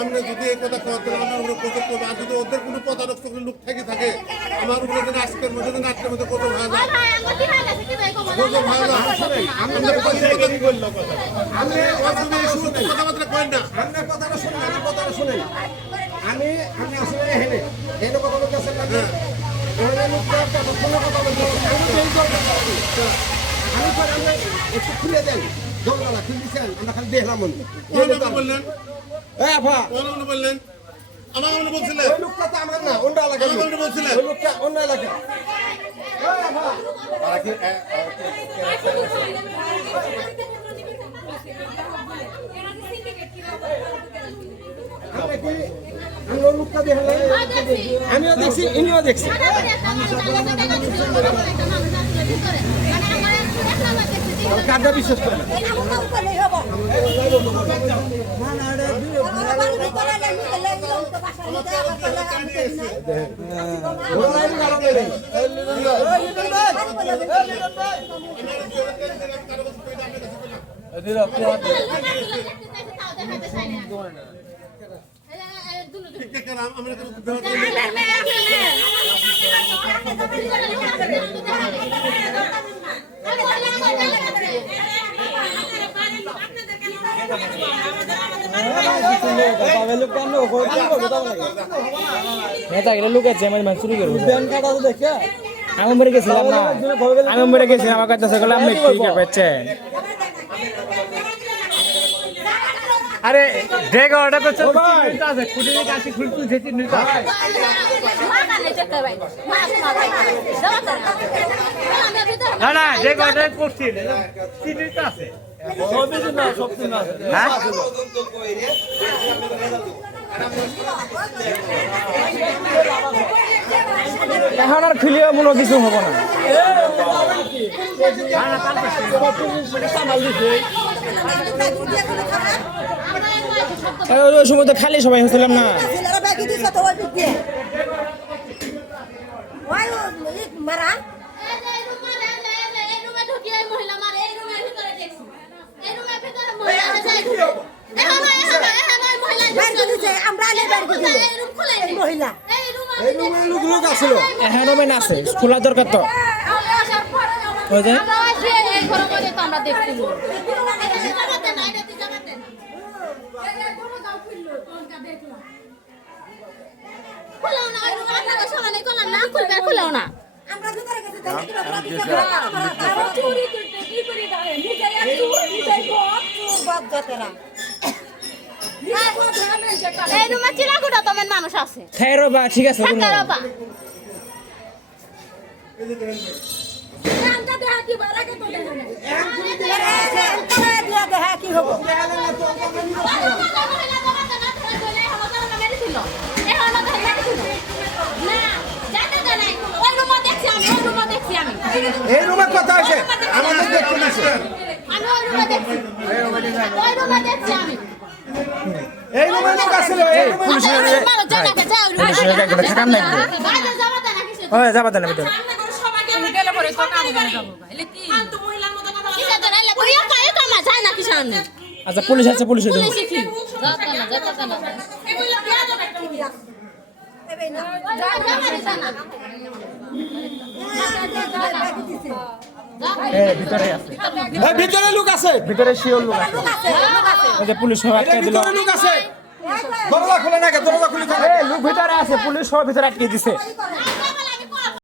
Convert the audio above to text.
আমরা যদি এই কথা খাওয়াতে আমরা ওগুলো প্রচুর করবো আর যদি ওদের কোনো প্রতারক লোক থেকে থাকে আমার উপরে যেন আজকের মধ্যে যেন আজকের মধ্যে কত ভালো যায় কথাবার্তা করেন না কথাটা শুনেন আমি আসলে হেনে কথা বলতেছেন না আমি একটু খুলে দেন দোলনা খুলছেন আমরা খালি দেখলাম বললেন বললেন আমার বলছিলেন ওই লোকটা তো আমার না অন্য এলাকা বলছিলেন ওই লোকটা অন্য এলাকা আমিও দেখছি ইনিও দেখছি কারটা বিশ্বাস করে লোক আছে আমার চুরি করবো আমি মরে গেছিলাম না আমি মরে গেছিলাম আমার কাছে সেগুলো আপনি ঠিক পাচ্ছেন আরে দেখো ওটা তো আছে খুঁটি কাছে খুল তুলছে না না দেখো ওটা করছি চিনিটা আছে এখন আর খুলিও মনে কিছু হবো না ওই সময় তো খালি সবাই হচ্ছিলাম না আছে খোলা দরকার তো মানুষ আছে ঠিক আছে এই রুমে কথা আছে আমাদের দেখতে এই রুমে লোক আছে যাবা তাহলে ভিতরে আচ্ছা পুলিশ আছে পুলিশ ভিতরে লোক আছে ভিতরে শিওর লোক আছে পুলিশ আটকে দিল লোক আছে দরজা খুলে না দরজা খুলে লোক ভিতরে আছে পুলিশ সব ভিতরে আটকে দিছে